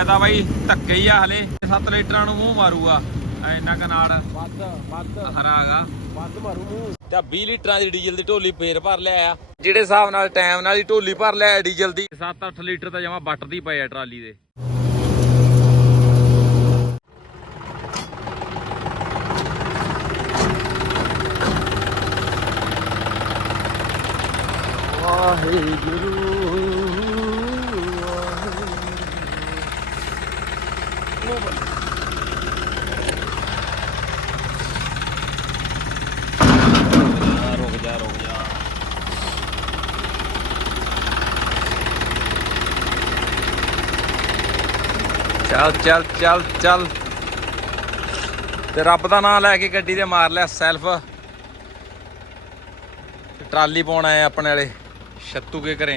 ਹੈ ਤਾਂ ਬਾਈ ਧੱਕੇ ਹੀ ਆ ਹਲੇ। 7 ਲੀਟਰਾਂ ਨੂੰ ਮੂੰਹ ਮਾਰੂਗਾ। ਇੰਨਾ ਕਨਾੜ ਵੱਧ ਵੱਧ। ਹਰਾਗਾ ਵੱਧ ਮਾਰੂ ਮੂੰਹ। ਤੇ 20 ਲੀਟਰਾਂ ਦੀ ਡੀਜ਼ਲ ਦੀ ਢੋਲੀ ਫੇਰ ਭਰ ਲਿਆ ਆ। ਜਿਹੜੇ ਹਿਸਾਬ ਨਾਲ ਟਾਈਮ ਨਾਲ ਹੀ ਢੋਲੀ ਭਰ ਲਿਆ ਡੀਜ਼ਲ ਦੀ। 7-8 ਲੀਟਰ ਤਾਂ ਜਮਾ ਵੱਟਦੀ ਪਏ ਆ ਟਰਾਲੀ ਦੇ। ਰੁਕ ਜਾ ਰੁਕ ਜਾ ਚੱਲ ਚੱਲ ਚੱਲ ਚੱਲ। ਤੇ ਰੱਬ ਦਾ ਨਾਮ ਲੈ ਕੇ ਗੱਡੀ ਤੇ ਮਾਰ ਲਿਆ ਸੈਲਫ। ਟਰਾਲੀ ਪਾਉਣ ਆਏ ਆਪਣੇ ਵਾਲੇ, ਛੱਤੂ ਕੇ ਘਰੇ।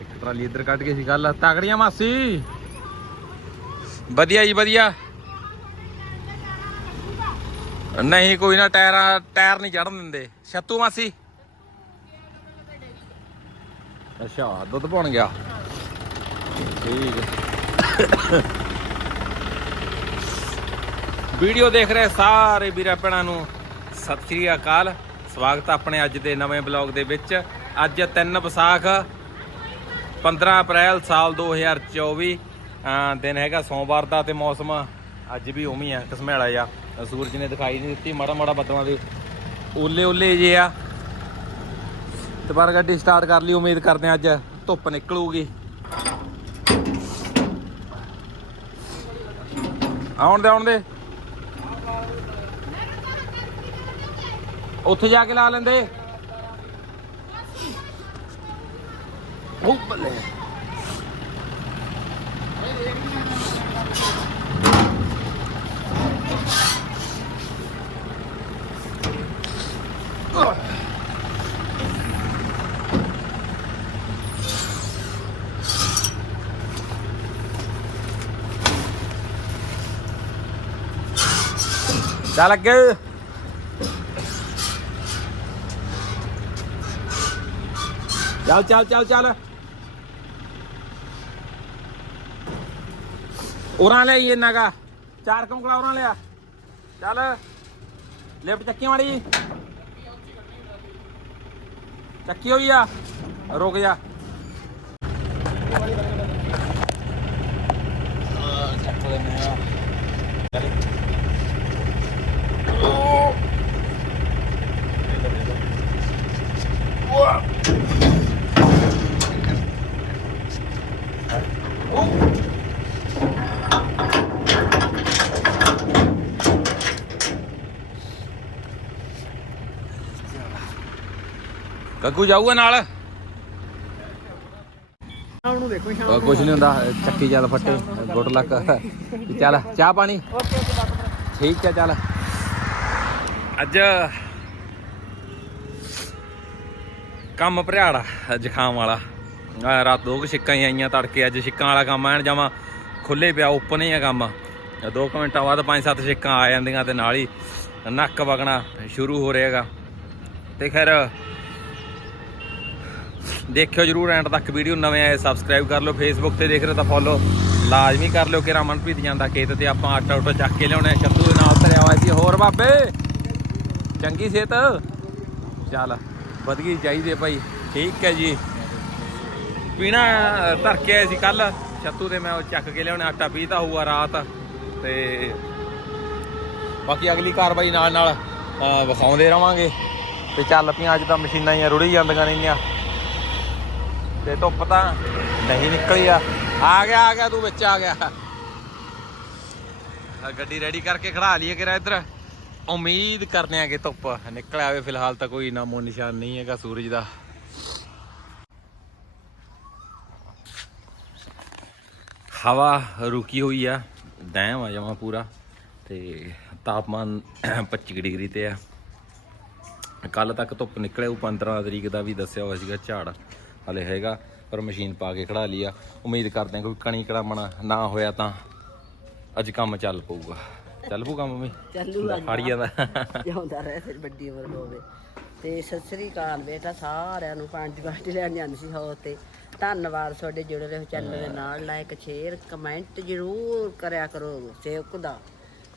ਇੱਕ ਟਰਾਲੀ ਇੱਧਰ ਕੱਢ ਕੇ ਸੀ, ਗੱਲ ਤਗੜੀਆਂ ਮਾਸੀ। ਵਧੀਆ ਜੀ, ਵਧੀਆ। ਨਹੀਂ, ਕੋਈ ਨਾ, ਟਾਇਰਾਂ, ਟਾਇਰ ਨਹੀਂ ਚੜਨ ਦਿੰਦੇ। ਛੱਤੂ ਮਾਸੀ। ਅੱਛਾ, ਦੁੱਧ ਪਾਉਣ ਗਿਆ। ਠੀਕ ਹੈ। ਵੀਡੀਓ ਦੇਖ ਰਹੇ ਸਾਰੇ ਵੀਰਾਂ ਭੈਣਾਂ ਨੂੰ ਸਤਿ ਸ਼੍ਰੀ ਅਕਾਲ। ਸਵਾਗਤ ਹੈ ਆਪਣੇ ਅੱਜ ਦੇ ਨਵੇਂ ਬਲੌਗ ਦੇ ਵਿੱਚ। ਅੱਜ 3 ਵਿਸਾਖ 15 ਅਪ੍ਰੈਲ ਸਾਲ 2024 ਅਹ ਦਿਨ ਹੈਗਾ ਸੋਮਵਾਰ ਦਾ ਤੇ ਮੌਸਮ ਅੱਜ ਵੀ ਉਵੇਂ ਹੀ ਆ, ਕਸਮੇਲਾ ਜਿਹਾ ਸੂਰਜ ਨੇ ਦਿਖਾਈ ਨਹੀਂ ਦਿੱਤੀ, ਮਾੜਾ ਮਾੜਾ ਬੱਦਲਾਂ ਦੇ ਓਲੇ ਓਲੇ ਜੇ ਆ। ਦੁਬਾਰਾ ਗੱਡੀ ਸਟਾਰਟ ਕਰ ਲਈ, ਉਮੀਦ ਕਰਦੇ ਹਾਂ ਅੱਜ ਧੁੱਪ ਨਿਕਲੂਗੀ। ਆਉਣ ਦੇ ਆਉਣ ਦੇ। ਉੱਥੇ ਜਾ ਕੇ ਲਾ ਲੈਂਦੇ। ਉਹ ਬੱਲੇ। ਚੱਲ ਅੱਗੇ ਚੱਲ ਚੱਲ ਚੱਲ ਚੱਲ ਉਰਾਂ ਲੈ ਇਹ ਨਾਗਾ ਚਾਰ ਕੰਕਲਾ ਉਰਾਂ ਲਿਆ ਚੱਲ ਲਿਫਟ ਚੱਕੀ ਮਾੜੀ ਚੱਕੀ ਹੋਈ ਆ ਰੁਕ ਜਾ ਚੱਕ ਲੈਨੇ ਆ ਗੱਗੂ ਜਾਊਗਾ ਨਾਲ। ਸ਼ਾਮ ਨੂੰ ਦੇਖੋ ਸ਼ਾਮ ਕੁਝ ਨਹੀਂ ਹੁੰਦਾ ਚੱਕੀ ਚੱਲ ਫੱਟੇ ਗੁੱਡ ਲੱਕ। ਚੱਲ ਚਾਹ ਪਾਣੀ? ਠੀਕ ਹੈ ਚੱਲ। ਅੱਜ ਕੰਮ ਭਰਿਆੜਾ ਜ਼ੁਕਾਮ ਵਾਲਾ। ਰਾਤ ਦੋ ਕੁ ਛਿੱਕਾਂ ਹੀ ਆਈਆਂ ਤੜਕੇ ਅੱਜ ਛਿੱਕਾਂ ਵਾਲਾ ਕੰਮ ਐਨ ਜਾਵਾਂ ਖੁੱਲੇ ਪਿਆ ਓਪਨ ਹੀ ਆ ਕੰਮ। ਦੋ ਮਿੰਟਾਂ ਬਾਅਦ ਪੰਜ ਸੱਤ ਛਿੱਕਾਂ ਆ ਜਾਂਦੀਆਂ ਤੇ ਨਾਲ ਹੀ ਨੱਕ ਵਗਣਾ ਸ਼ੁਰੂ ਹੋ ਰਿਹਾਗਾ ਤੇ ਖੈਰ ਦੇਖਿਓ ਜਰੂਰ ਐਂਡ ਤੱਕ ਵੀਡੀਓ ਨਵੇਂ ਆਏ ਸਬਸਕ੍ਰਾਈਬ ਕਰ ਲਓ ਫੇਸਬੁੱਕ ਤੇ ਦੇਖ ਰਹੇ ਤਾਂ ਫੋਲੋ ਲਾਜ਼ਮੀ ਕਰ ਲਿਓ ਕਿ ਰਮਨਪ੍ਰੀਤ ਜਾਂਦਾ ਖੇਤ ਤੇ ਆਪਾਂ ਆਟਾ ਉਟਾ ਚੱਕ ਕੇ ਲਿਆਉਣੇ ਆ ਛੱਤੂ ਦੇ ਨਾਲ ਧਰਿਆ ਹੋਇਆ ਸੀ ਹੋਰ ਬਾਬੇ ਚੰਗੀ ਸਿਹਤ। ਚੱਲ ਵਧੀਆ ਚਾਹੀਦੀ ਹੈ ਭਾਈ ਠੀਕ ਹੈ ਜੀ। ਪੀਣਾ ਧਰ ਕੇ ਆਏ ਸੀ ਕੱਲ ਛੱਤੂ ਦੇ ਮੈਂ ਉਹ ਚੱਕ ਕੇ ਲਿਆਉਣੇ ਆਟਾ ਪੀਤਾ ਹੋਊਗਾ ਰਾਤ ਤੇ ਬਾਕੀ ਅਗਲੀ ਕਾਰਵਾਈ ਨਾਲ ਨਾਲ ਅਹ, ਵਿਖਾਉਂਦੇ ਰਵਾਂਗੇ। ਤੇ ਚੱਲ ਪਈਆਂ ਅੱਜ ਤਾਂ ਮਸ਼ੀਨਾਂ ਹੀ ਰੁੜੀ ਜਾਂਦੀਆਂ ਨੇਗੀਆਂ ਤੇ ਧੁੱਪ ਤਾਂ ਨਹੀਂ ਨਿਕਲੀ ਆ। ਆ ਗਿਆ ਆ ਗਿਆ, ਤੂੰ ਵਿੱਚ ਆ ਗਿਆ। ਗੱਡੀ ਰੈਡੀ ਕਰਕੇ ਖੜਾ ਲਈਏ ਕਿਰਾ ਇੱਧਰ। ਉਮੀਦ ਕਰਨੇ ਆ ਕਿ ਧੁੱਪ ਨਿਕਲ ਆਵੇ। ਫਿਲਹਾਲ ਤਾਂ ਕੋਈ ਨਾਮੋ ਨਿਸ਼ਾਨ ਨਹੀਂ ਹੈਗਾ ਸੂਰਜ ਦਾ। ਹਵਾ ਰੁਕੀ ਹੋਈ ਆ, ਡੈਮ ਆ ਜਮਾ ਪੂਰਾ, ਤੇ ਤਾਪਮਾਨ 25 ਡਿਗਰੀ ਤੇ ਆ। ਕੱਲ ਤੱਕ ਧੁੱਪ ਨਿਕਲੇ ਉਹ 15 ਤਰੀਕ ਦਾ ਵੀ ਦੱਸਿਆ ਹੋਇਆ ਸੀਗਾ ਝਾੜ। ਹਲੇ ਹੈਗਾ ਪਰ ਮਸ਼ੀਨ ਪਾ ਕੇ ਖੜਾ ਲਈ ਆ ਉਮੀਦ ਕਰਦੇ ਹਾਂ ਕੋਈ ਕਣੀ ਕੜਾਮਣਾ ਨਾ ਹੋਇਆ ਤਾਂ ਅੱਜ ਕੰਮ ਚੱਲ ਪਊਗਾ। ਚੱਲ ਪਊ ਕੰਮ ਮੰਮੀ ਚੱਲੂਗਾ ਫੜ ਜਾਂਦਾ ਜਿਉਂਦਾ ਰਹੇ ਫਿਰ ਵੱਡੀ ਉਮਰ ਹੋਵੇ। ਤੇ ਸਤਿ ਸ੍ਰੀ ਅਕਾਲ ਬੇਟਾ ਸਾਰਿਆਂ ਨੂੰ ਪੰਜ ਬਾਟੀ ਲੈਣ ਜਾਂਦੀ ਸੀ ਹੋ ਤੇ। ਧੰਨਵਾਦ ਤੁਹਾਡੇ ਜੁੜੇ ਰਹੋ ਚੈਨਲ ਦੇ ਨਾਲ। ਲਾਈਕ ਸ਼ੇਅਰ ਕਮੈਂਟ ਜ਼ਰੂਰ ਕਰਿਆ ਕਰੋ। ਸੇਵਕ ਦਾ।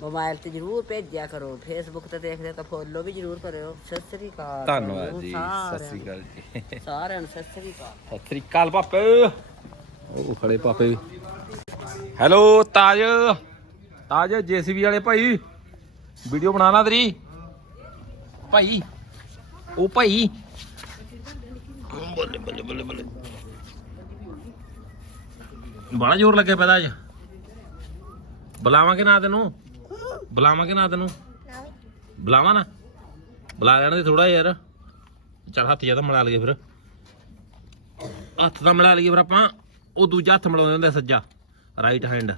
ਮੋਬਾਈਲ ਤੇ ਜ਼ਰੂਰ ਭੇਜਿਆ ਕਰੋ ਫੇਸਬੁੱਕ ਤੇ ਦੇਖਦੇ ਹੋ ਤਾਂ ਫੋਲੋ ਵੀ ਜ਼ਰੂਰ ਕਰਿਓ। ਸਤਿ ਸ੍ਰੀ ਅਕਾਲ। ਧੰਨਵਾਦ ਜੀ ਸਤਿ ਸ੍ਰੀ ਅਕਾਲ ਜੀ। ਨੂੰ। ਸਾਰਿਆਂ ਨੂੰ ਸਤਿ ਸ੍ਰੀ ਅਕਾਲ। ਸਤਿ ਸ੍ਰੀ ਅਕਾਲ ਪਾਪੇ। ਉਹ ਖੜੇ ਪਾਪੇ ਵੀ। ਹੈਲੋ ਤਾਜ। ਤਾਜ ਜੀਸੀਬੀ ਵਾਲੇ ਭਾਈ। ਵੀਡੀਓ ਬਣਾਣਾ ਤੇਰੀ। ਭਾਈ ਉਹ ਭਾਈ। ਬੱਲੇ ਬੱਲੇ ਬੱਲੇ ਬੱਲੇ। ਬੜਾ ਜ਼ੋਰ ਲੱਗਿਆ ਪੈਦਾ ਅੱਜ। ਬੁਲਾਵਾਂਗੇ ਨਾ ਤੈਨੂੰ। ਬੁਲਾਵਾਂਗੇ ਨਾ ਤੈਨੂੰ? ਬੁਲਾਵਾਂ ਨਾ। ਬੁਲਾ ਲੈਣ ਦੇ ਥੋੜਾ ਯਾਰ। ਚੱਲ ਹੱਥ ਜਿਹਾ ਤਾਂ ਮਿਲਾ ਲਈਏ ਫਿਰ। ਹੱਥ ਤਾਂ ਮਿਲਾ ਲਈਏ ਫਿਰ ਆਪਾਂ। ਉਹ ਦੂਜਾ ਹੱਥ ਮਿਲਾਉਂਦੇ ਹੁੰਦੇ ਸੱਜਾ। ਰਾਈਟ ਹੈਂਡ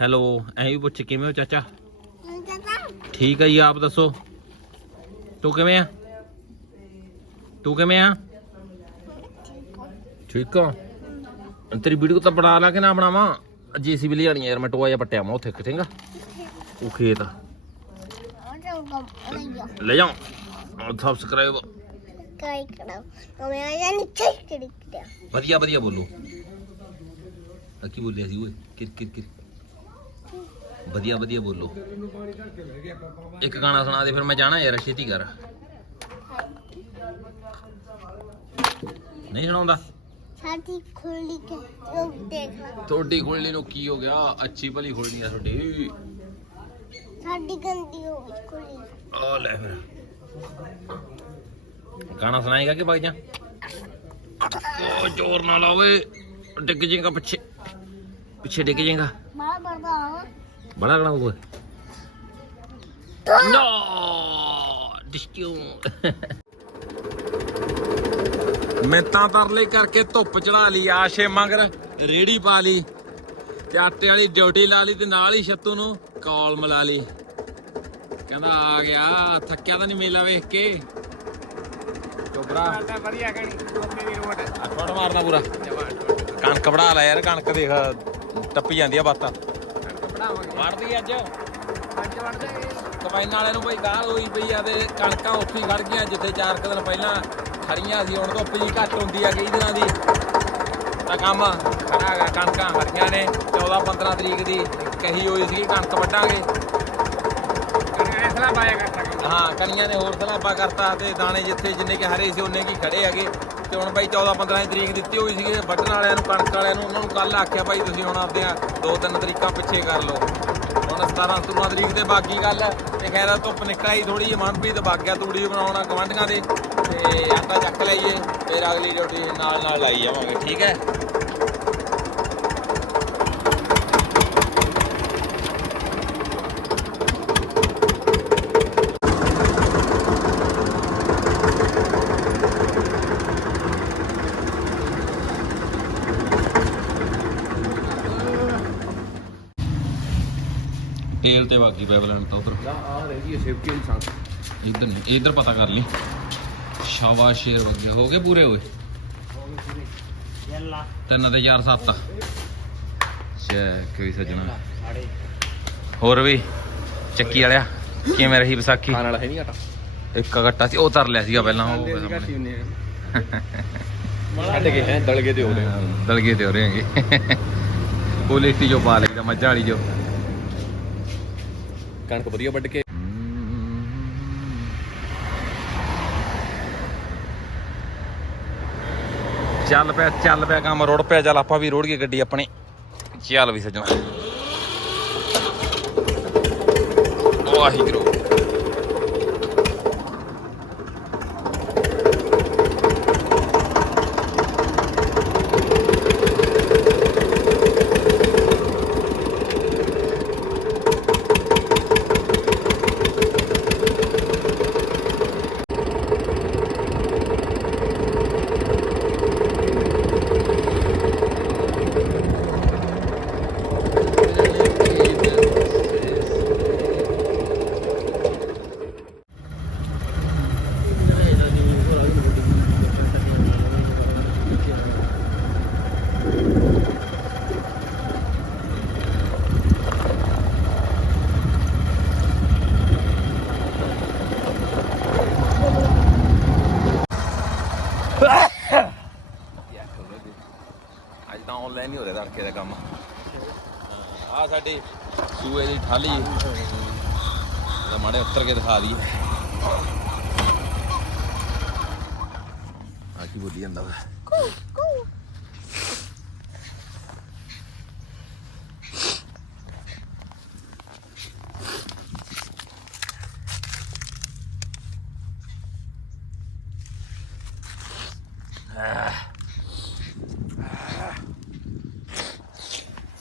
ਹੈਲੋ ਐਂ ਵੀ ਪੁੱਛ ਕਿਵੇਂ ਹੋ ਚਾਚਾ? ਠੀਕ ਹੈ ਜੀ ਆਪ ਦੱਸੋ। ਤੂੰ ਕਿਵੇਂ ਆ? ਤੂੰ ਕਿਵੇਂ ਆ? ਠੀਕ ਆ। ਤੇਰੀ ਵੀਡੀਓ ਤਾਂ ਬਣਾ ਲਾ ਕਿ ਨਾ ਬਣਾਵਾਂ। ਜੀਸੀਬੀ ਲਿਆਣੀ ਯਾਰ ਮੈਂ ਟੋਆ ਜਿਹਾ ਪੱਟਿਆ ਮੈਂ ਉੱਥੇ ਕਿਥੇਗਾ ਉਹ ਖੇਤ ਆ। ਲੈ ਜਾਓ। ਸਬਸਕ੍ਰਾਈਬ ਵਧੀਆ ਵਧੀਆ ਬੋਲੋ। ਆ ਕੀ ਬੋਲਿਆ ਸੀ ਓਏ? ਕਿਰ ਕਿਰ ਕਿਰ। ਵਧੀਆ ਵਧੀਆ ਬੋਲੋ। ਇੱਕ ਗਾਣਾ ਸੁਣਾ ਦੇ, ਫਿਰ ਮੈਂ ਜਾਣਾ ਯਾਰ, ਛੇਤੀ ਕਰ। ਨਹੀਂ ਸੁਣਾਉਂਦਾ? ਸਾਡੀ ਖੁੱਲੀ ਕੇ ਲੋਕ ਦੇਖ ਤੁਹਾਡੀ ਖੁੱਲੀ ਨੂੰ ਕੀ ਹੋ ਗਿਆ, ਅੱਛੀ ਭਲੀ ਖੁੱਲਣੀ ਆ ਤੁਹਾਡੀ। ਸਾਡੀ ਗੰਦੀ ਹੋ ਗਈ ਖੁੱਲੀ ਆ ਲੈ ਫਿਰ। ਗਾਣਾ ਸੁਣਾਏਗਾ ਕਿ ਬਾਈ ਜਾ? ਉਹ ਜ਼ੋਰ ਨਾਲ ਆਵੇ ਡਿੱਗ ਜਾਏਗਾ ਪਿੱਛੇ। ਪਿੱਛੇ ਡਿੱਗ ਜਾਏਗਾ। ਮਾਂ ਬਰਦਾ ਬੜਾ ਗਣਾ ਓਏ ਨੋ ਡਿਸਕਿਊ ਮਿੰਤਾਂ ਤਰਲੇ ਕਰਕੇ ਧੁੱਪ ਚੜਾ ਲਈ ਆਸ਼ੇ ਮਗਰ ਰੇੜੀ ਪਾ ਲਈ। ਤੇ ਆਟੇ ਵਾਲੀ ਡਿਊਟੀ ਲਾ ਲਈ ਤੇ ਨਾਲ ਹੀ ਛੱਤੂ ਨੂੰ ਕਾਲ ਮਿਲਾ ਲਈ। ਕਹਿੰਦਾ ਆ ਗਿਆ, ਥੱਕਿਆ ਤਾਂ ਨਹੀਂ ਮੇਲਾ ਵੇਖ ਕੇ। ਚੋਬਰਾ ਵਧੀਆ ਕਣੀ ਲੋਕੇ ਦੀ ਰੋਟ ਫੜ ਮਾਰਨਾ ਪੂਰਾ। ਕਣਕ ਵੜਾ ਲੈ ਯਾਰ, ਕਣਕ ਦੇਖ, ਟੱਪੀ ਜਾਂਦੀ ਆ ਬਾਤਾਂ। ਬਣਾਵਾਂਗੇ ਵੜਦੀ ਅੱਜ ਅੱਜ। ਵੜਦੇ ਕਬਾਈਨ ਵਾਲਿਆਂ ਨੂੰ ਬਈ ਗਾਲ ਹੋਈ ਪਈ ਆ ਤੇ ਕਣਕਾਂ ਉੱਥੇ ਹੀ ਖੜ ਗਈਆਂ, ਜਿੱਥੇ ਚਾਰ ਕੁ ਦਿਨ ਪਹਿਲਾਂ ਖੜੀਆਂ ਸੀ, ਹੁਣ ਧੁੱਪ ਜੀ ਘੱਟ ਹੁੰਦੀ ਆ ਕਈ ਦਿਨਾਂ ਦੀ। ਤਾਂ ਕੰਮ ਖੜਾ ਹੈਗਾ ਕਣਕਾਂ ਖੜੀਆਂ ਨੇ 14 15 ਤਰੀਕ ਦੀ ਕਹੀ ਹੋਈ ਸੀ ਕਣਕ ਵੱਢਾਂਗੇ। ਪਾਇਆ ਕਰਦਾ ਹਾਂ ਕਣੀਆਂ ਨੇ ਹੋਰ ਸਲਾਬਾ ਕਰਤਾ ਤੇ ਦਾਣੇ ਜਿੱਥੇ ਜਿੰਨੇ ਕਿ ਹਰੇ ਸੀ ਉਹਨੇ ਕੀ ਖੜੇ ਹੈਗੇ। ਤੇ ਹੁਣ ਬਾਈ 14 15 ਦੀ ਤਰੀਕ ਦਿੱਤੀ ਹੋਈ ਸੀ ਵੱਢਣ ਵਾਲਿਆਂ ਨੂੰ ਕਣਕ ਵਾਲਿਆਂ ਨੂੰ ਉਹਨਾਂ ਨੂੰ ਕੱਲ ਆਖਿਆ ਬਾਈ ਤੁਸੀਂ ਹੁਣ ਆਪਦੀਆਂ ਦੋ ਤਿੰਨ ਤਰੀਕਾਂ ਪਿੱਛੇ ਕਰ ਲਓ। ਹੁਣ 17 17 ਤਰੀਕ ਦੇ ਬਾਕੀ ਗੱਲ ਤੇ ਖੈਰ ਧੁੱਪ ਨਿਕਲ ਆਈ ਥੋੜੀ ਜਿਹੀ, ਮਨਪ੍ਰੀਤ ਵਗ ਗਿਆ ਤੂੜੀ ਬਣਾਉਣਾ ਗਵੰਡੀਆਂ ਦੇ। ਤੇ ਆਟਾ ਚੱਕ ਲਈਏ, ਫਿਰ ਅਗਲੀ ਡਿਊਟੀ ਨਾਲ ਨਾਲ ਲਾਈ ਜਾਵਾਂਗੇ, ਠੀਕ ਹੈ? ਤੇਲ ਤੇ ਬਾਕੀ ਪਾਈਪਲਾਈਨ ਤਾਂ ਉਧਰ। ਆ ਰਹੀ ਹੈ ਸੇਫਟੀ ਇਨਸਾਨ ਇੱਧਰ ਨਹੀਂ ਇੱਧਰ ਪਤਾ ਕਰ ਲਈ। ਸ਼ਾਬਾਸ਼ ਸ਼ੇਰ ਵਗਿਆ ਹੋ ਗਏ ਪੂਰੇ ਹੋਏ ਯੱਲਾ। ਤਿੰਨ ਤੇ ਚਾਰ ਸੱਤ ਚੈੱਕ ਵੀ ਸੱਜਣਾ। ਸਾੜੇ ਹੋਰ ਵੀ ਚੱਕੀ ਵਾਲਿਆ ਕਿਵੇਂ ਰਹੀ ਵਿਸਾਖੀ? ਖਾਣ ਵਾਲਾ ਹੈ ਨਹੀਂ ਘਟਾ ਇੱਕ ਗੱਟਾ ਸੀ ਉਹ ਤਰ ਲਿਆ ਸੀਗਾ ਪਹਿਲਾਂ ਉਹ ਘੱਟ ਹੀ ਛੱਡ ਕੇ ਹੈ ਦਲ ਕੇ ਤੇ ਹੋ ਰਹੇ ਦਲਗੇ ਤੇ ਹੋ ਰਹੇ ਹੈਗੇ। ਪੋਲੀਟੀ ਜੋ ਪਾ ਲਈਦਾ ਮੱਝਾਂ ਵਾਲੀ ਜੋ। ਕਣਕ ਵਧੀਆ ਵੱਢ ਕੇ। ਚੱਲ ਪਿਆ ਚੱਲ ਪਿਆ ਕੰਮ, ਰੁੜ ਪਿਆ, ਚੱਲ ਆਪਾਂ ਵੀ ਰੋੜ ਗਏ ਗੱਡੀ ਆਪਣੀ। ਚੱਲ ਵੀ ਸੱਜਣਾ। ਵਾਹਿਗੁਰੂ।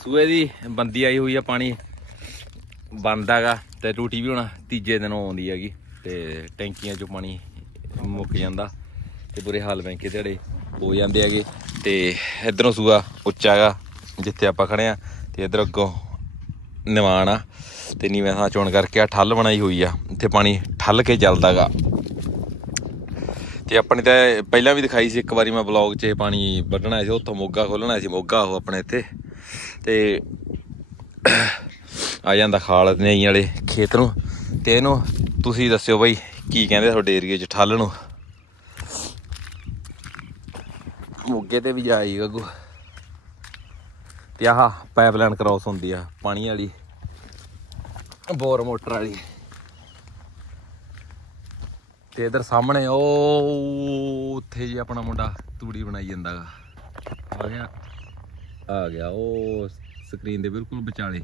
ਸੂਏ ਦੀ ਬੰਦੀ ਆਈ ਹੋਈ ਆ ਪਾਣੀ। ਬੰਦ ਹੈਗਾ ਤੇ ਟੂਟੀ ਵੀ ਹੁਣ ਤੀਜੇ ਦਿਨ ਆਉਂਦੀ ਹੈਗੀ ਤੇ ਟੈਂਕੀਆਂ ਚੋਂ ਪਾਣੀ ਮੁੱਕ ਜਾਂਦਾ ਤੇ ਬੁਰੇ ਹਾਲ ਬੈਂਕੇ ਦਿਹਾੜੇ ਹੋ ਜਾਂਦੇ ਹੈਗੇ। ਤੇ ਇਧਰੋਂ ਸੂਆ ਉੱਚਾ ਹੈਗਾ ਜਿੱਥੇ ਆਪਾਂ ਖੜੇ ਆ ਤੇ ਇਧਰ ਅੱਗੋਂ ਨਿਵਾਨ ਆ। ਤੇ ਨੀਵੇਂ ਥਾਂ ਚੋਣ ਕਰਕੇ ਆ ਠੱਲ ਬਣਾਈ ਹੋਈ ਆ। ਇੱਥੇ ਪਾਣੀ ਠੱਲ ਕੇ ਚੱਲਦਾਗਾ। ਤੇ ਆਪਣੀ ਤਾਂ ਪਹਿਲਾਂ ਵੀ ਦਿਖਾਈ ਸੀ, ਇੱਕ ਵਾਰੀ ਮੈਂ ਬਲੌਗ 'ਚ ਪਾਣੀ ਵੱਢਣਾ ਸੀ, ਉੱਥੋਂ ਮੋਗਾ ਖੋਲਣਾ ਸੀ, ਮੋਗਾ ਉਹ ਆਪਣੇ ਇੱਥੇ। ਤੇ ਆ ਜਾਂਦਾ ਖਾਲ ਨਹੀਂ ਵਾਲੇ ਖੇਤ ਨੂੰ। ਤੇ ਇਹਨੂੰ ਤੁਸੀਂ ਦੱਸਿਓ ਬਈ, ਕੀ ਕਹਿੰਦੇ ਤੁਹਾਡੇ ਏਰੀਏ 'ਚ ਠੱਲ ਨੂੰ? ਮੋਗੇ ਤੇ ਵੀ ਜਾਈ ਗੱਗੂ ਤੇ ਆਹ ਪਾਈਪਲਾਈਨ ਕ੍ਰਾਸ ਹੁੰਦੀ ਆ, ਪਾਣੀ ਵਾਲੀ। ਬੋਰ ਮੋਟਰ ਵਾਲੀ। ਤੇ ਇਧਰ ਸਾਹਮਣੇ ਉਹ ਉੱਥੇ ਜੀ ਆਪਣਾ ਮੁੰਡਾ ਤੂੜੀ ਬਣਾਈ ਜਾਂਦਾਗਾ ਆ ਗਿਆ। ਆ ਗਿਆ, ਉਹ ਸਕਰੀਨ ਦੇ ਬਿਲਕੁਲ ਵਿਚਾਲੇ।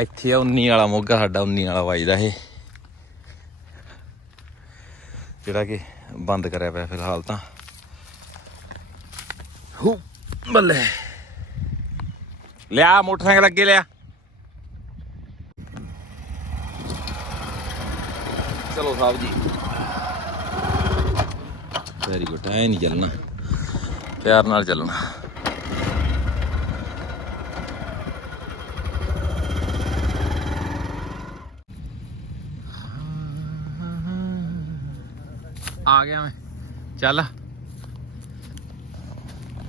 ਇੱਥੇ ਆ 19 ਵਾਲਾ ਮੋਗਾ, ਸਾਡਾ 19 ਵਾਲਾ ਵੱਜਦਾ ਇਹ। ਜਿਹੜਾ ਕਿ ਬੰਦ ਕਰਿਆ ਪਿਆ ਫਿਲਹਾਲ ਤਾਂ। ਹੂ, ਬੱਲੇ। ਲਿਆ, ਮੋਟਰਸਾਈਕਲ ਅੱਗੇ ਲਿਆ। ਚਲੋ ਸਾਹਿਬ ਜੀ। ਵੈਰੀ ਗੁੱਡ ਐ ਨਹੀਂ ਚੱਲਣਾ। ਪਿਆਰ ਨਾਲ ਚੱਲਣਾ। ਆ ਗਿਆ ਮੈਂ। ਚੱਲ।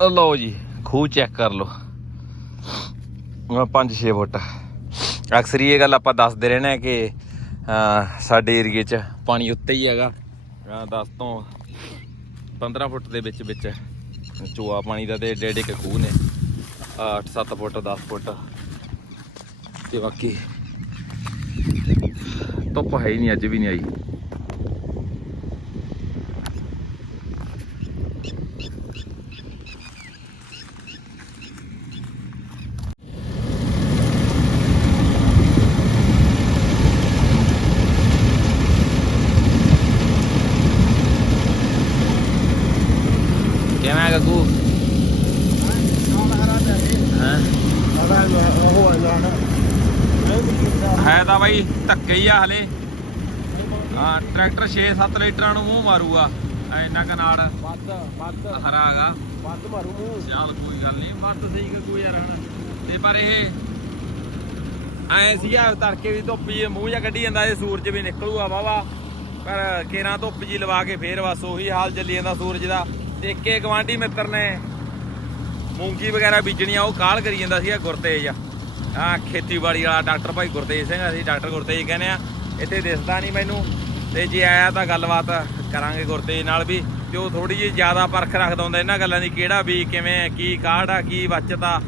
ਉਹ ਲਓ ਜੀ ਖੂਹ ਚੈੱਕ ਕਰ ਲਓ। 5-6 ਫੁੱਟ। ਅਕਸਰ ਇਹ ਗੱਲ ਆਪਾਂ ਦੱਸਦੇ ਰਹਿੰਦੇ ਆ ਕਿ ਸਾਡੇ ਏਰੀਏ 'ਚ ਪਾਣੀ ਉੱਤੇ ਹੀ ਹੈਗਾ। 10 ਤੋਂ 15 ਫੁੱਟ ਦੇ ਵਿੱਚ ਵਿੱਚ ਚੋਆ ਪਾਣੀ ਦਾ ਤੇ ਡੇਢ ਇੱਕ ਖੂਹ ਨੇ। 8-7 ਫੁੱਟ 10 ਫੁੱਟ ਤੇ ਬਾਕੀ ਧੁੱਪ ਹੈ ਹੀ ਨਹੀਂ, ਅੱਜ ਵੀ ਨਹੀਂ ਆਈ ਕਿਵੇਂ ਆ ਗੱਗੂ ਹੈਂ? ਹੈ ਤਾਂ ਬਾਈ ਧੱਕੇ ਹੀ ਆ ਹਲੇ। ਹਾਂ ਟਰੈਕਟਰ 6-7 ਲੀਟਰਾਂ ਨੂੰ ਮੂੰਹ ਮਾਰੂਗਾ। ਇੰਨਾ ਕਨਾੜ ਵੱਧ ਵੱਧ। ਹਰਾ ਹੈਗਾ। ਵੱਧ ਮਾਰੂ ਮੂੰਹ। ਚੱਲ ਕੋਈ ਗੱਲ ਨਹੀਂ ਮੱਤ ਸਹੀ ਗੱਗੂ ਯਾਰ ਹਣ ਤੇ ਪਰ ਇਹ ਐ ਸੀਗਾ ਤੜਕੇ ਵੀ ਧੁੱਪ ਜੀ ਮੂੰਹ ਜਾਂ ਕੱਢੀ ਜਾਂਦਾ ਇਹ ਸੂਰਜ ਵੀ ਨਿਕਲੂਗਾ ਵਾਵਾ ਪਰ ਕੇਰਾਂ ਧੁੱਪ ਜੀ ਲਵਾ ਕੇ ਫੇਰ ਬਸ ਉਹੀ ਹਾਲ ਚੱਲੀ ਜਾਂਦਾ ਸੂਰਜ ਦਾ। ਤੇ ਇੱਕੇ ਗਵਾਂਢੀ ਮਿੱਤਰ ਨੇ ਮੂੰਗੀ ਵਗੈਰਾ ਬੀਜਣੀ ਆ ਉਹ ਕਾਲ ਕਰੀ ਜਾਂਦਾ ਸੀਗਾ ਗੁਰਤੇਜ। ਆ ਖੇਤੀਬਾੜੀ ਵਾਲਾ ਡਾਕਟਰ ਭਾਈ ਗੁਰਤੇਜ ਸਿੰਘ ਅਸੀਂ ਡਾਕਟਰ ਗੁਰਤੇਜ ਕਹਿੰਦੇ ਆ। ਇੱਥੇ ਦਿਸਦਾ ਨਹੀਂ ਮੈਨੂੰ। ਤੇ ਜੇ ਆਇਆ ਤਾਂ ਗੱਲਬਾਤ ਕਰਾਂਗੇ ਗੁਰਤੇਜ ਨਾਲ ਵੀ। ਤੇ ਉਹ ਥੋੜੀ ਜਿਹੀ ਜ਼ਿਆਦਾ ਪਰਖ ਰੱਖਦਾ ਹੁੰਦਾ ਇਹਨਾਂ ਗੱਲਾਂ ਦੀ, ਕਿਹੜਾ ਵੀ, ਕਿਵੇਂ ਕੀ ਕਾਢ ਆ, ਕੀ ਬਚਤਾ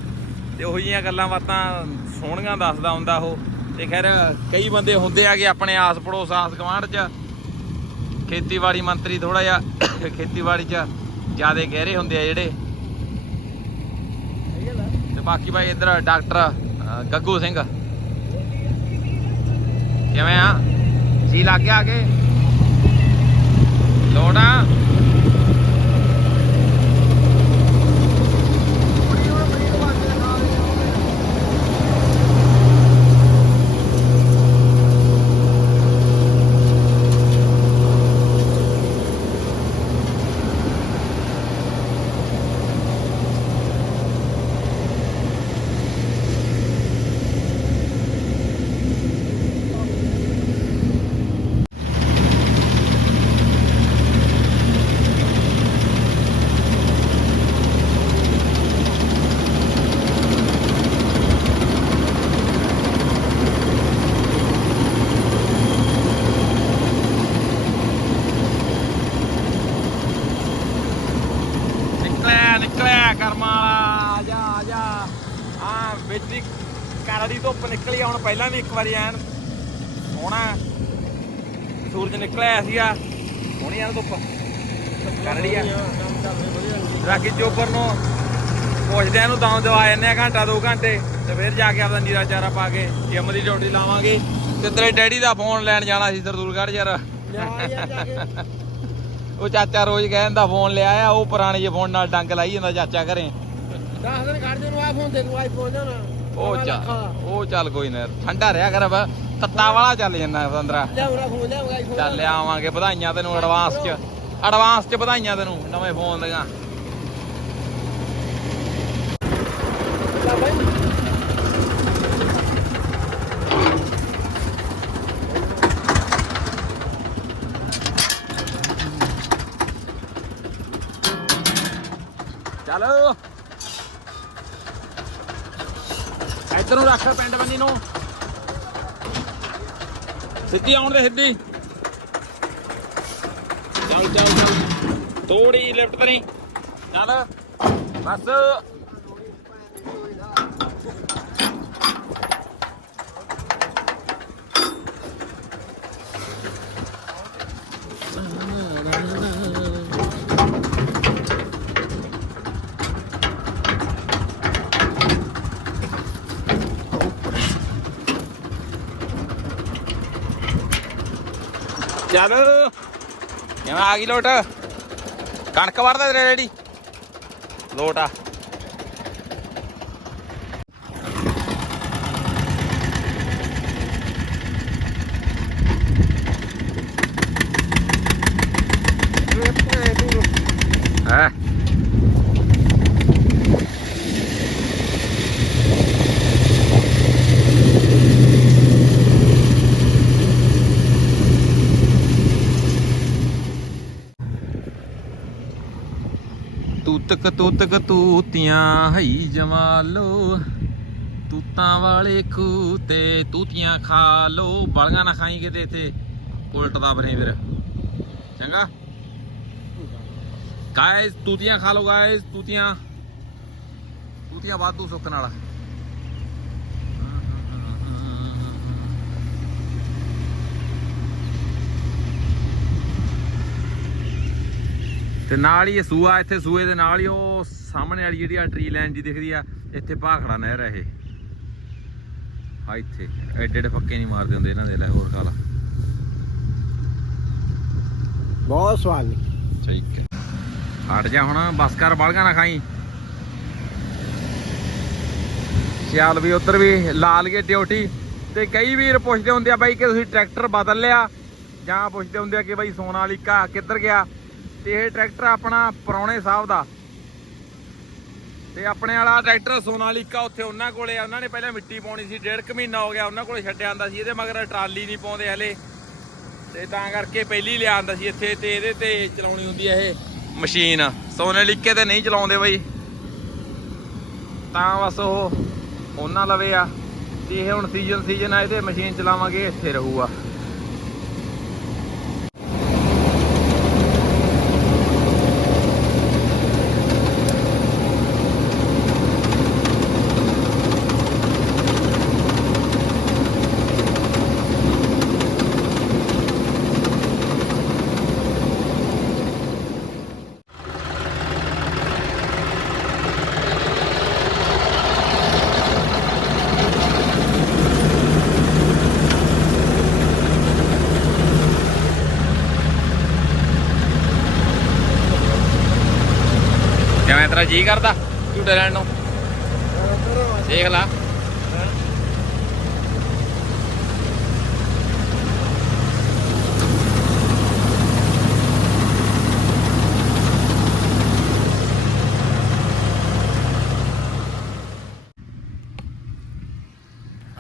ਤੇ ਉਹੋ ਜਿਹੀਆਂ ਗੱਲਾਂ ਬਾਤਾਂ ਸੋਹਣੀਆਂ ਦੱਸਦਾ ਹੁੰਦਾ ਉਹ। ਤੇ ਖੈਰ, ਕਈ ਬੰਦੇ ਹੁੰਦੇ ਆਗੇ ਆਪਣੇ ਆਸ ਪੜੋਸ ਆਸ ਗਵਾਂਢ 'ਚ ਖੇਤੀਬਾੜੀ ਮੰਤਰੀ ਥੋੜਾ ਜਿਹਾ, ਖੇਤੀਬਾੜੀ 'ਚ ਜ਼ਿਆਦਾ ਗਹਿਰੇ ਹੁੰਦੇ ਆ ਜਿਹੜੇ। ਤੇ ਬਾਕੀ ਭਾਈ ਇੱਧਰ ਡਾਕਟਰ ਗੱਗੂ ਸਿੰਘ। ਕਿਵੇਂ ਆ? ਜੀ ਲੱਗ ਗਿਆ ਆ ਕੇ ਲੋੜ ਆ? ਕਰਮਾਂ ਵਾਲਾ, ਆ ਜਾ, ਆ ਆ ਵਿੱਚ ਦੀ ਕਰੜੀ ਧੁੱਪ ਨਿਕਲੀ ਆ, ਹੁਣ ਪਹਿਲਾਂ ਵੀ ਇੱਕ ਵਾਰੀ ਐਨ। ਸੋਹਣਾ ਸੂਰਜ ਨਿਕਲਿਆ ਸੀਗਾ। ਸੋਹਣੀ ਐਨ ਧੁੱਪ। ਕਰੜੀ ਆ। ਰਾਕੀ ਚੋਪਰ ਨੂੰ ਪੁੱਛਦੇ ਆ ਨੂੰ ਦਾਉ ਦਵਾ ਜਾਂਦੇ ਆ ਘੰਟਾ 2 ਘੰਟੇ। ਤੇ ਫਿਰ ਜਾ ਕੇ ਆਪਦਾ ਨੀਰਾ ਚਾਰਾ ਪਾ ਕੇ ਜਿੰਮ ਦੀ ਡਿਊਟੀ ਲਾਵਾਂਗੇ। ਤੇ ਤੇਰੇ ਡੈਡੀ ਦਾ ਫੋਨ ਲੈਣ ਜਾਣਾ ਸੀ, ਸਰਦੂਲਗੜ੍ਹ ਯਾਰ। ਯਾਰ, ਜਾ ਕੇ। ਉਹ ਚਾਚਾ ਰੋਜ਼ ਕਹਿੰਦਾ ਫੋਨ ਲਿਆ ਆ ਉਹ ਪੁਰਾਣੇ ਜਿਹੇ ਫੋਨ ਨਾਲ ਡੰਗ ਲਾਈ ਜਾਂਦਾ ਚਾਚਾ ਘਰੇ। 10 ਦਿਨ ਕੱਢ ਦੇ ਨੂੰ ਆਈਫੋਨ ਦੇ ਨੂੰ ਆਈਫੋਨ ਦੇਣਾ ਉਹ ਚੱਲ ਉਹ ਚੱਲ ਕੋਈ ਨਾ ਠੰਡਾ ਰਿਹਾ ਕਰ ਬ- ਤੱਤਾ ਵਾਲਾ ਚੱਲ ਜਾਂਦਾ ਬੰਦਰਾ ਲਿਆਉਣਾ ਫੋਨ ਲਿਆਉਂਗਾ ਆਈਫੋਨ ਚੱਲ ਆਵਾਂਗੇ ਵਧਾਈਆਂ ਤੈਨੂੰ ਐਡਵਾਂਸ ਚ ਐਡਵਾਂਸ ਚ ਵਧਾਈਆਂ ਤੈਨੂੰ ਨਵੇਂ ਫੋਨ ਦੀਆਂ। ਚੱਲ। ਇੱਧਰ ਨੂੰ ਰੱਖ ਪਿੰਡ ਬੰਨੀ ਨੂੰ। ਸਿੱਧੀ ਆਉਣ ਦੇ, ਸਿੱਧੀ। ਚੱਲ ਚੱਲ ਚੱਲ। ਥੋੜੀ ਲਿਫਟ ਤੇ ਨਹੀਂ। ਚੱਲ, ਬਸ। ਚੱਲ ਕਿਵੇਂ ਆ ਗਈ ਲੋਟ? ਕਣਕ ਵਰਦਾ ਤੇਰੇ ਰੈਡੀ ਲੋਟ ਆ ਹੈ ਤੂਤਕ ਤੂਤਕ ਤੂਤੀਆਂ ਹਈ ਜਮਾਲੋ ਤੂਤਾਂ ਵਾਲੇ ਖੂਹ ਤੇ ਤੂਤੀਆਂ ਖਾ ਲੋ। ਬਲੀਆਂ ਨਾ ਖਾਈ ਕਿਤੇ ਇੱਥੇ। ਉਲਟਦਾ ਬਣੇ ਫਿਰ। ਚੰਗਾ। ਗਾਇਸ ਤੂਤੀਆਂ ਖਾ ਲੋ ਗਾਇਸ ਤੂਤੀਆਂ। ਤੂਤੀਆਂ ਵਾਧੂ ਸੁੱਕ ਨਾਲ। ਤੇ ਨਾਲ ਹੀ ਇਹ ਸੂਆ ਇੱਥੇ ਸੂਏ ਦੇ ਨਾਲ ਹੀ ਉਹ ਸਾਹਮਣੇ ਵਾਲੀ ਜਿਹੜੀ ਆ ਟਰੀ ਲਾਈਨ ਜੀ ਦਿਖਦੀ ਆ ਇੱਥੇ ਭਾਖੜਾ ਨਹਿਰ ਆ ਇਹ। ਆ ਇੱਥੇ ਐਡੇ ਐਡੇ ਫੱਕੇ ਨਹੀਂ ਮਾਰਦੇ ਹੁੰਦੇ ਇਹਨਾਂ ਦੇ ਲੈ ਹੋਰ ਖਾ ਲਾ। ਬਹੁਤ ਸਵਾਦ ਠੀਕ ਹੈ। ਹਟ ਜਾ ਹੁਣ ਬਸ ਕਰ ਬਲਗਾ ਨਾ ਖਾਈ। ਸਿਆਲ ਵੀ ਉਧਰ ਵੀ ਲਾ ਲਈਏ ਡਿਊਟੀ ਤੇ ਕਈ ਵੀਰ ਪੁੱਛਦੇ ਹੁੰਦੇ ਆ ਬਾਈ ਕਿ ਤੁਸੀਂ ਟਰੈਕਟਰ ਬਦਲ ਲਿਆ? ਜਾਂ ਪੁੱਛਦੇ ਹੁੰਦੇ ਆ ਕਿ ਬਾਈ ਸੋਨਾਲੀਕਾ ਕਿੱਧਰ ਗਿਆ? ਤੇ ਇਹ ਟਰੈਕਟਰ ਆਪਣਾ ਪੁਰਾਣੇ ਸਾਹਿਬ ਦਾ। ਤੇ ਆਪਣੇ ਵਾਲਾ ਟਰੈਕਟਰ ਸੋਨਾਲੀਕਾ ਉੱਥੇ ਉਹਨਾਂ ਕੋਲੇ ਆ। ਉਹਨਾਂ ਨੇ ਪਹਿਲਾਂ ਮਿੱਟੀ ਪਾਉਣੀ ਸੀ, ਡੇਢ ਕੁ ਮਹੀਨਾ ਹੋ ਗਿਆ ਉਹਨਾਂ ਕੋਲੇ ਛੱਡਿਆ ਆਂਦਾ ਸੀ। ਇਹਦੇ ਮਗਰ ਟਰਾਲੀ ਨਹੀਂ ਪਾਉਂਦੇ ਹਲੇ। ਤੇ ਤਾਂ ਕਰਕੇ ਪਹਿਲੀ ਲਿਆ ਆਂਦਾ ਸੀ ਇੱਥੇ ਤੇ ਇਹਦੇ ਤੇ ਚਲਾਉਣੀ ਹੁੰਦੀ ਹੈ ਇਹ ਮਸ਼ੀਨ। ਸੋਨਾਲੀਕੇ ਤੇ ਨਹੀਂ ਚਲਾਉਂਦੇ ਬਈ। ਤਾਂ ਬਸ ਉਹ ਉਹਨਾਂ ਲਵੇ ਆ। ਤੇ ਇਹ ਹੁਣ ਸੀਜ਼ਨ ਸੀਜ਼ਨ ਆ, ਇਹਦੇ ਮਸ਼ੀਨ ਚਲਾਵਾਂਗੇ, ਇੱਥੇ ਰਹੂਗਾ ਕਿਵੇਂ ਤੇਰਾ ਜੀ ਕਰਦਾ ਝੂਟੇ ਲੈਣ ਨੂੰ। ਦੇਖ ਲਾ।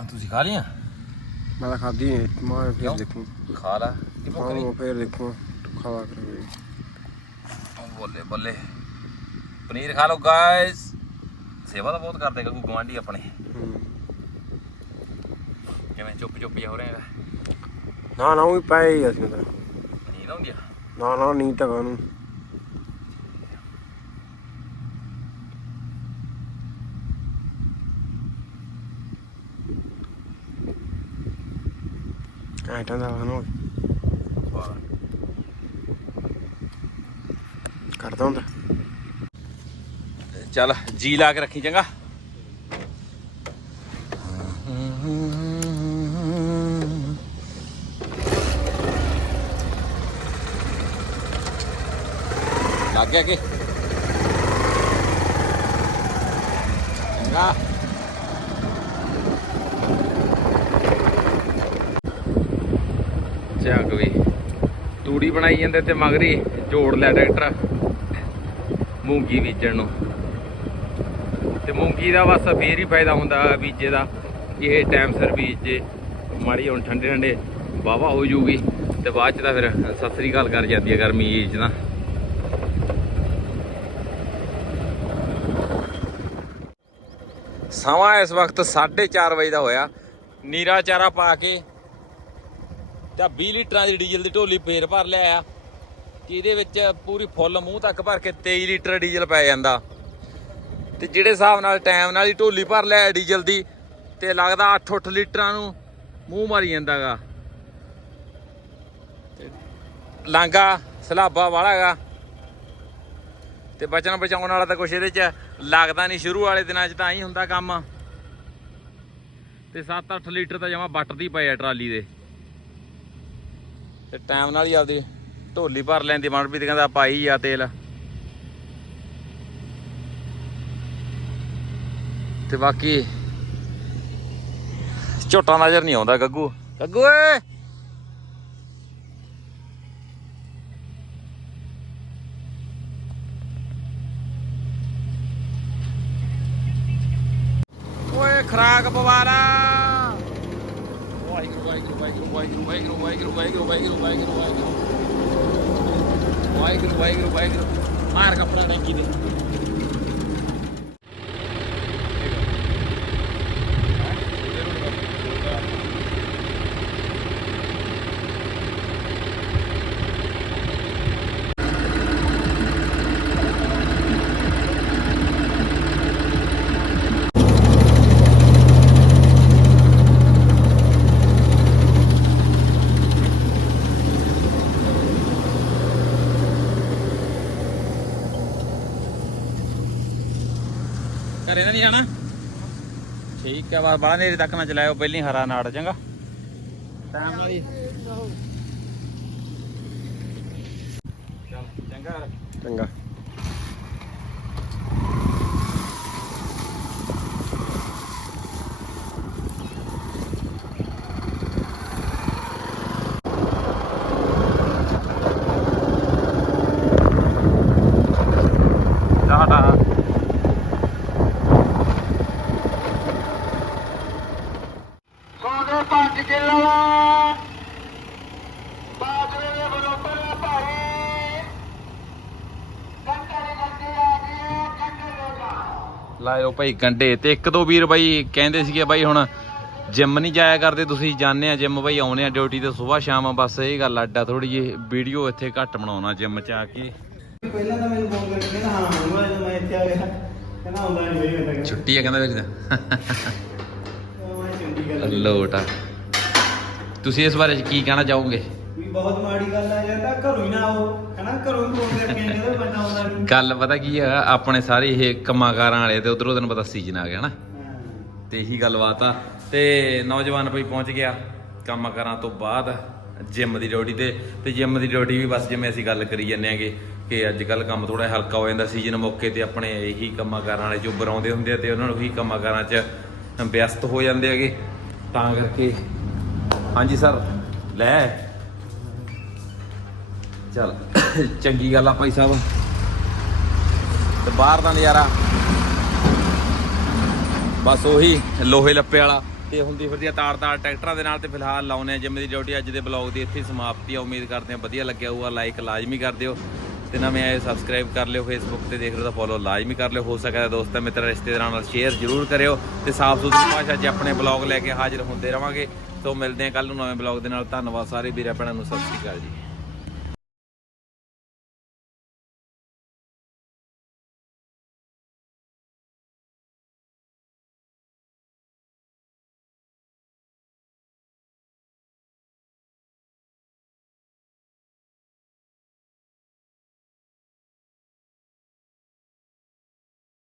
ਤੁਸੀਂ ਖਾ ਲਿਆ ਮੈਂ ਤਾਂ ਖਾਦੀ ਨਹੀਂ ਮੈਂ? ਫਿਰ ਦੇਖੂ। ਖਾ ਲਾ। ਕਿ ਭੁੱਖ ਨਹੀਂ ਹਾਂ ਫਿਰ ਦੇਖੂ ਖਾਵਾ ਕਰਾਂਗੇ ਬੱਲੇ ਬੱਲੇ। ਪਨੀਰ ਖਾ ਲਓ ਗਾਇਸ ਸੇਵਾ ਤਾਂ ਬਹੁਤ ਕਰਦੇ ਕੋਈ ਗਵਾਂਢੀ ਆਪਣੇ। ਕਿਵੇਂ ਚੁੱਪ ਚੁੱਪ ਜਾ ਹੋ ਰਹੇ ਆ ਨਾ ਨਾ ਉਹ ਪਏ ਹੀ ਅਸੀਂ ਤਾਂ ਨਹੀਂ ਲਾਉਂਦੀ ਆ? ਨਾ ਨਾ ਨਹੀਂ ਤਾਂ ਕਾਨੂੰ ਐਂ ਤਾਂ ਦਾ ਕਾਨੂੰ ਕਰਦਾ ਹੁੰਦਾ। ਚੱਲ, ਜੀ ਲਾ ਕੇ ਰੱਖੀ ਚੰਗਾ। ਲੱਗ ਗਿਆ ਕਿ? ਚੰਗਾ। ਚੱਕ ਵੀ। ਤੂੜੀ ਬਣਾਈ ਜਾਂਦੇ ਤੇ ਮਗਰੀ ਜੋੜ ਲੈ ਟਰੈਕਟਰ ਮੂੰਗੀ ਬੀਜਣ ਨੂੰ। ਤੇ ਮੂੰਗੀ ਦਾ ਬਸ ਫੇਰ ਹੀ ਫਾਇਦਾ ਹੁੰਦਾ ਬੀਜੇ ਦਾ ਇਹ ਟਾਈਮ ਸਿਰ ਬੀਜੇ। ਮਾੜੀ ਹੁਣ ਠੰਡੇ ਠੰਡੇ ਵਾਹਵਾ ਹੋ ਜੂਗੀ, ਤੇ ਬਾਅਦ ਚ ਤਾਂ ਫਿਰ ਸਤਿ ਸ੍ਰੀ ਅਕਾਲ ਕਰ ਜਾਂਦੀ ਹੈ ਗਰਮੀ ਚ ਨਾ। ਸਮਾਂ ਇਸ ਵਕਤ 4:30 ਵਜੇ ਦਾ ਹੋਇਆ। ਨੀਰਾ ਚਾਰਾ ਪਾ ਕੇ ਤਾਂ 20 ਲੀਟਰਾਂ ਦੀ ਡੀਜ਼ਲ ਦੀ ਢੋਲੀ ਫੇਰ ਭਰ ਲਿਆ ਕਿ ਇਹਦੇ ਵਿੱਚ ਪੂਰੀ ਫੁੱਲ ਮੂੰਹ ਤੱਕ ਭਰ ਕੇ 23 ਲੀਟਰ ਡੀਜ਼ਲ ਪੈ ਜਾਂਦਾ। ਤੇ ਜਿਹੜੇ ਹਿਸਾਬ ਨਾਲ ਟਾਈਮ ਨਾਲ ਹੀ ਢੋਲੀ ਭਰ ਲੈ ਐਡੀ ਜਲਦੀ ਤੇ ਲੱਗਦਾ 8-8 ਲੀਟਰਾਂ ਨੂੰ ਮੂੰਹ ਮਾਰੀ ਜਾਂਦਾਗਾ। ਲਾਂਗਾ ਸਲਾਬਾ ਵਾਲਾਗਾ ਤੇ ਬਚਨ ਬਚਾਉਣ ਵਾਲਾ ਤਾਂ ਕੁਛ ਇਹਦੇ ਚ ਲੱਗਦਾ ਨਹੀਂ ਸ਼ੁਰੂ ਵਾਲੇ ਦਿਨਾਂ 'ਚ ਤਾਂ ਹੀ ਹੁੰਦਾ ਕੰਮ। ਤੇ 7-8 ਲੀਟਰ ਤਾਂ ਜਮਾ ਵੱਟਦੀ ਪਏ ਆ ਟਰਾਲੀ ਦੇ। ਤੇ ਟਾਈਮ ਨਾਲ ਹੀ ਆਪਦੀ ਢੋਲੀ ਭਰ ਲੈਂਦੀ। ਮਨਪ੍ਰੀਤ ਕਹਿੰਦਾ ਪਾਈ ਆ ਤੇਲ। ਤੇ ਬਾਕੀ ਝੋਟਾ ਨਜ਼ਰ ਨਹੀਂ ਆਉਂਦਾ ਗੱਗੂ। ਗੱਗੂ ਏ ਓਏ, ਖਰਾਕ ਪਵਾਲਾ ਵਾਹਿਗੁਰੂ ਵਾਹਿਗੁਰੂ ਵਾਹਿਗੁਰੂ ਵਾਹਿਗੁਰੂ ਵਾਹਿਗੁਰੂ ਵਾਹਿਗੁਰੂ ਵਾਹਿਗੁਰੂ ਵਾਹਿਗੁਰੂ ਵਾਹਿਗੁਰੂ। ਵਾਹਿਗੁਰੂ ਵਾਹਿਗੁਰੂ ਵਾਹਿਗੁਰੂ। ਮਾਰ ਕਪੜਾ ਟੈਂਕੀ ਦੇ ਘਰੇ ਤਾਂ ਨਹੀਂ ਜਾਣਾ ਠੀਕ ਹੈ ਬਾ ਬਾਹਰ ਨੇਰੇ ਤੱਕ ਨਾ ਚਲਾਇਓ ਪਹਿਲੀ ਹਰਾ ਨਾੜ ਚੰਗਾ? ਟਾਈਮ ਨਾਲ ਹੀ ਚੰਗਾ। ਚੰਗਾ ਟਾਟਾ ਸੋਨੇ ਪੰਜ ਕਿਲੋ ਬਾਜਰੇ ਦੇ ਬਰੋਬਰ ਹੈ ਭਾਈ ਕੰਟੇ ਕੰਟੇ ਆ ਗਏ ਕੰਟੇ ਲੋਗਾ ਲਾਇਓ ਭਾਈ ਗੰਡੇ ਤੇ ਇੱਕ ਦੋ ਵੀਰ ਬਾਈ ਕਹਿੰਦੇ ਸੀਗੇ ਬਾਈ ਹੁਣ ਜਿਮ ਨਹੀਂ ਜਾਇਆ ਕਰਦੇ ਤੁਸੀਂ ਜਾਣਦੇ ਆ ਜਿਮ ਬਾਈ ਆਉਣੇ ਆ ਡਿਊਟੀ ਤੇ ਸਵੇਰ ਸ਼ਾਮ ਬਸ ਇਹ ਗੱਲ ਅੱਡਾ ਥੋੜੀ ਜਿਹੀ ਵੀਡੀਓ ਇੱਥੇ ਘੱਟ ਬਣਾਉਣਾ ਜਿਮ ਚ ਆ ਕੇ। ਪਹਿਲਾਂ ਤਾਂ ਮੈਨੂੰ ਫੋਨ ਕਰਕੇ ਕਹਿੰਦਾ ਹਾਂ ਆਉਂਗਾ ਜਦੋਂ ਮੈਂ ਇੱਥੇ ਆ ਗਿਆ ਕਹਿੰਦਾ ਆਉਂਦਾ ਨਹੀਂ ਬਈ ਮੈਂ ਤਾਂ ਛੁੱਟੀ ਆ ਕਹਿੰਦਾ ਵੀਰ ਦਾ ਲੋਟ ਤੁਸੀਂ ਇਸ ਬਾਰੇ ਕੀ ਕਹਿਣਾ ਚਾਹੋਗੇ? ਵੀ ਬਹੁਤ ਮਾੜੀ ਗੱਲ ਆ ਯਾਰ ਤਾਂ ਘਰੋਂ ਹੀ ਨਾ ਆਓ ਹਨਾ? ਘਰੋਂ ਹੀ ਫੋਨ ਕਰਕੇ ਆਏ ਜਦੋਂ ਬੰਦਾ ਆਉਂਦਾ ਨਹੀਂ ਗੱਲ ਪਤਾ ਕੀ ਆ ਆਪਣੇ ਸਾਰੇ ਇਹ ਕੰਮਾਂਕਾਰਾਂ ਵਾਲੇ ਤੇ ਉਧਰੋਂ ਤੈਨੂੰ ਪਤਾ ਸੀਜ਼ਨ ਆ ਗਿਆ ਨਾ। ਤੇ ਇਹੀ ਗੱਲਬਾਤ ਆ। ਤੇ ਨੌਜਵਾਨ ਭਾਈ ਪਹੁੰਚ ਗਿਆ ਕੰਮ ਕਰਾਂ ਤੋਂ ਬਾਅਦ ਜਿਮ ਦੀ ਡਿਊਟੀ ਤੇ। ਤੇ ਜਿਮ ਦੀ ਡਿਊਟੀ ਵੀ ਬਸ ਜਿਵੇਂ ਅਸੀਂ ਗੱਲ ਕਰੀ ਜੰਨੇ ਆਗੇ ਕਿ ਅੱਜ ਕੱਲ ਕੰਮ ਥੋੜਾ ਹਲਕਾ ਹੋ ਜਾਂਦਾ ਸੀਜ਼ਨ ਮੌਕੇ ਤੇ ਆਪਣੇ ਇਹੀ ਕੰਮਾਂ ਕਾਰਾਂ ਵਾਲੇ ਜੋ ਬਰਾਉਂਦੇ ਹੁੰਦੇ ਆ ਤੇ ਉਹਨਾਂ ਨੂੰ ਹੀ ਕੰਮਾਂ ਕਾਰਾਂ 'ਚ ਵਿਅਸਤ ਹੋ ਜਾਂਦੇ ਹੈਗੇ ਤਾਂ ਕਰਕੇ ਹਾਂਜੀ ਸਰ ਲੈ। ਚਲ, ਚੰਗੀ ਗੱਲ ਆ ਭਾਈ ਸਾਹਿਬ। ਤੇ ਬਾਹਰ ਦਾ ਨਜ਼ਾਰਾ। ਬਸ ਉਹੀ ਲੋਹੇ ਲੱਪੇ ਵਾਲਾ। ਤੇ ਹੁੰਦੀ ਫਿਰਦੀ ਆ ਤਾਰ ਤਾਰ ਟਰੈਕਟਰਾਂ ਦੇ ਨਾਲ ਤੇ ਫਿਲਹਾਲ ਲਾਉਨੇ ਆ ਜਿੰਮ ਦੀ ਡਿਊਟੀ। ਅੱਜ ਦੇ ਬਲੌਗ ਦੀ ਇੱਥੇ ਸਮਾਪਤੀ ਆ। ਉਮੀਦ ਕਰਦੇ ਆ ਵਧੀਆ ਲੱਗਿਆ ਹੋਊਗਾ। ਲਾਈਕ ਲਾਜ਼ਮੀ ਕਰ ਦਿਓ। ਤੇ ਨਵੇਂ ਆਏ ਸਬਸਕ੍ਰਾਈਬ ਕਰ ਲਿਓ ਫੇਸਬੁੱਕ ਤੇ। ਦੇਖ ਰਹੇ ਹੋ ਤਾਂ ਫੋਲੋ ਲਾਜ਼ਮੀ ਕਰ ਲਿਓ। ਹੋ ਸਕਦਾ ਦੋਸਤਾਂ ਮਿੱਤਰਾਂ ਰਿਸ਼ਤੇਦਾਰਾਂ ਨਾਲ ਸ਼ੇਅਰ ਜ਼ਰੂਰ ਕਰਿਓ। ਤੇ ਸਾਫ਼ ਸੁਥਰੀ ਭਾਸ਼ਾ 'ਚ ਆਪਣੇ ਬਲੌਗ ਲੈ ਕੇ ਹਾਜ਼ਰ ਹੁੰਦੇ ਰਵਾਂਗੇ। ਸੋ ਮਿਲਦੇ ਆ ਕੱਲ ਨੂੰ ਨਵੇਂ ਬਲੌਗ ਦੇ ਨਾਲ। ਧੰਨਵਾਦ ਸਾਰੇ ਵੀਰਾਂ ਭੈਣਾਂ ਨੂੰ। ਸਤਿ ਸ਼੍ਰੀ ਅਕਾਲ ਜੀ।